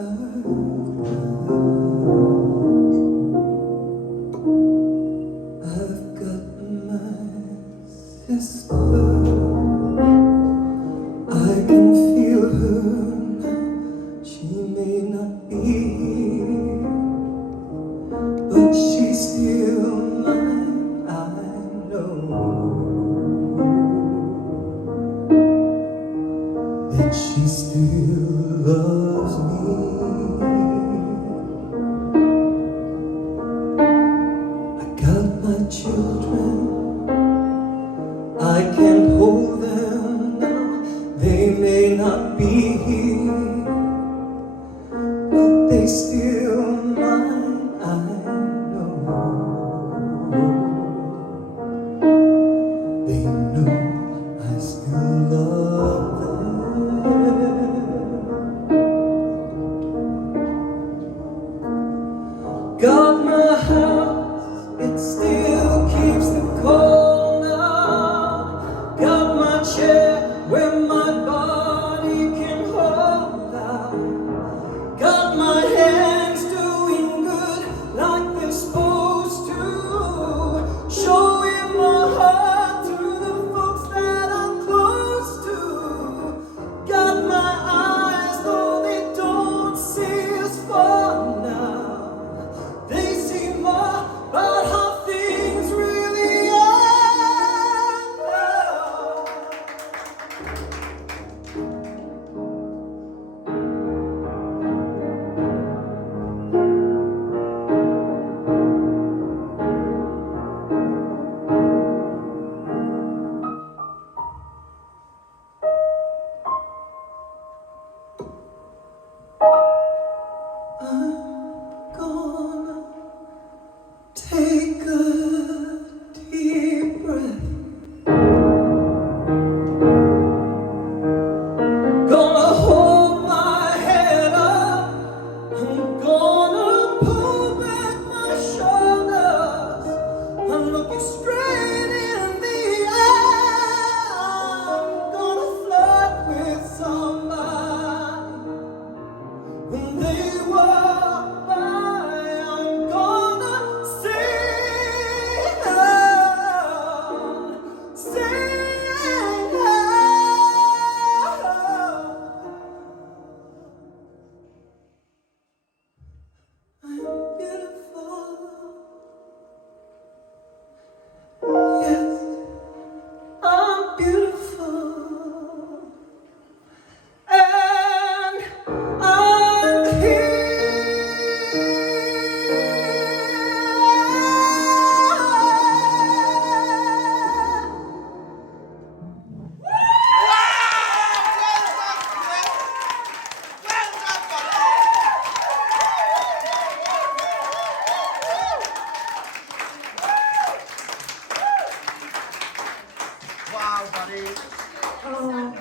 I've got my sister. I can feel her now. She may not be here, but she's still mine, I know. That she still loves me. I got my children, I can't hold them now. They may not be here, but they still mine, I know. They know I still love them. Got my house, it still keeps the cold out. Got my chair where my body can hold out. Got my hands doing good like they're supposed to. Showing my heart to the folks that I'm close to. Got my eyes though they don't see as far now. They see more about how things really are now. I'm gonna take a deep breath. Gonna hold my head up. I'm gonna pull back my shoulders. I'm looking straight in the eye. I'm gonna flirt with somebody. When they walk by, I'm gonna sing out, sing out. I'm beautiful. Yes, I'm beautiful. And I'm here. Wow, buddy. Oh,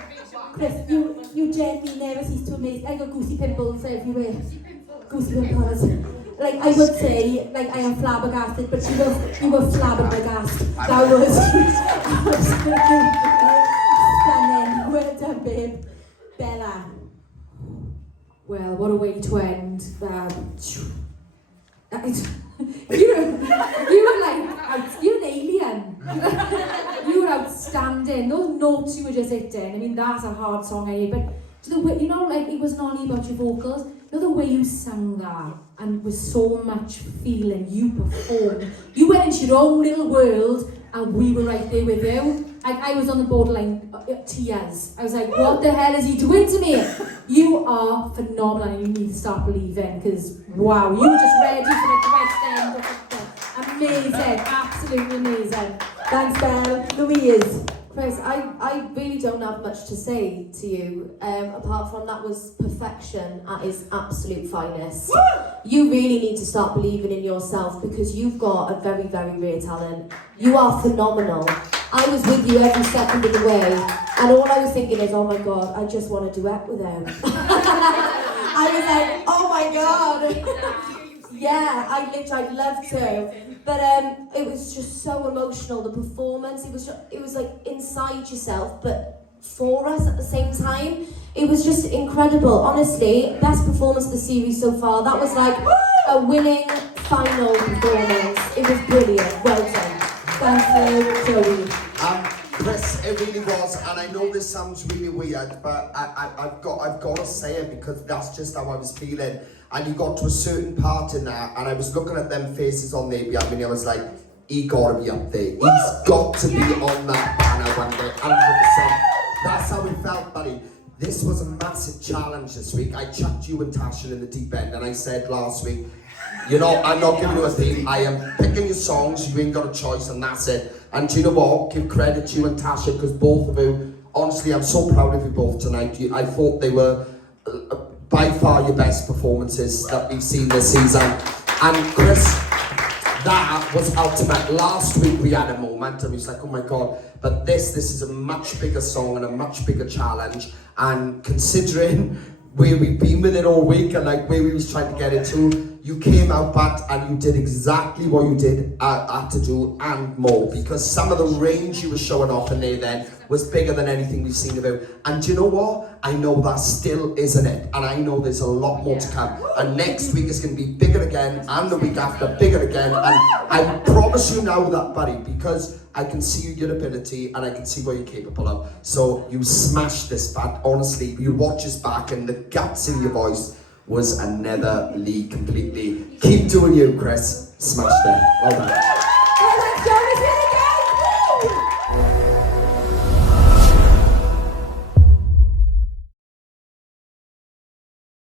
Chris, you genuinely never cease to amaze. I got goosey pimples everywhere. Goosey pimples. Like, I would say, like, I am flabbergasted, but you were flabbergasted. That was absolutely stunning. Well done, babe. Bella. Well, what a way to end. You were like, you're an alien. You were outstanding. Those notes you were just hitting, I mean, that's a hard song anyway, but the way, you know, like, it wasn't only about your vocals, you know, the way you sang that, and with so much feeling, you performed. You went into your own little world, and we were right there with you. I was on the borderline, tears. I was like, what the hell is he doing to me? You are phenomenal, and you need to start believing, because, wow, you were just ready for the direct end of it. Amazing, absolutely amazing. Thanks, Belle. Louise. Chris, I really don't have much to say to you, apart from that was perfection at its absolute finest. You really need to start believing in yourself because you've got a very, very rare talent. You are phenomenal. I was with you every second of the way, and all I was thinking is, oh my God, I just want to duet with him. I was like, oh my God. Yeah, I'd love to. But it was just so emotional, the performance. It was like inside yourself, but for us at the same time. It was just incredible, honestly. Best performance of the series so far. That was like a winning final performance. It was brilliant. Well done. Thank you, Joey. Chris, it really was, and I know this sounds really weird, but I've got to say it because that's just how I was feeling. And you got to a certain part in that, and I was looking at them faces on there behind me, and I was like, he got to be up there. He's got to be on that banner one day, 100%. That's how it felt, buddy. This was a massive challenge this week. I chucked you and Tasha in the deep end, and I said last week, you know, I'm not giving you a theme. I am picking your songs. You ain't got a choice, and that's it. And do you know what? Give credit to you and Tasha, because both of you, honestly, I'm so proud of you both tonight. I thought they were by far your best performances that we've seen this season. And Chris, that was ultimate. Last week we had a moment, and we was like, oh my God. But this is a much bigger song and a much bigger challenge. And considering where we've been with it all week and like where we was trying to get it to, you came out bat and you did exactly what you did had to do and more, because some of the range you were showing off in there then was bigger than anything we've seen of you. And do you know what? I know that still isn't it, and I know there's a lot more to come. And next week is going to be bigger again, and the week after bigger again. And I promise you now that, buddy, because I can see your ability and I can see what you're capable of. So you smashed this, but honestly, you watch us back and the guts in your voice was another league completely. Keep doing you, Chris. Smashed it. Well done.